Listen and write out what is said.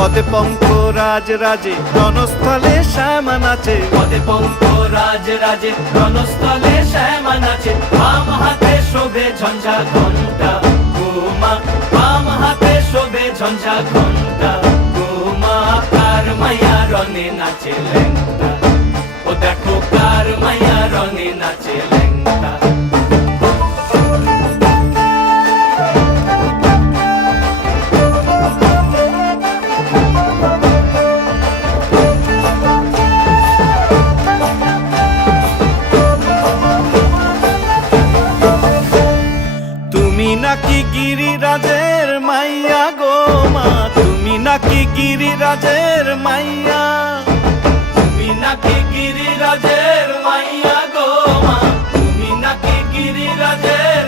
পদে পঙ্ক রাজ রাজে রণস্থলে শ্যামা নাচে, পদে পঙ্ক রাজ রাজে রণস্থলে শ্যামা নাচে। বাম হাতে শোভে ঝঞ্ঝা ঘণ্টা গোমা, বাম হাতে শোভে ঝঞ্ঝা ঘণ্টা গোমা। কার মাইয়া রণে নাচে ল্যাংটা, ও দেখো কার মাইয়া রণে নাচে ল্যাংটা। তুমি নাকি গিরিরাজের মাইয়া গো মা, তুমি নাকি গিরিরাজের মাইয়া, তুমি নাকি গিরিরাজের মাইয়া গো মা,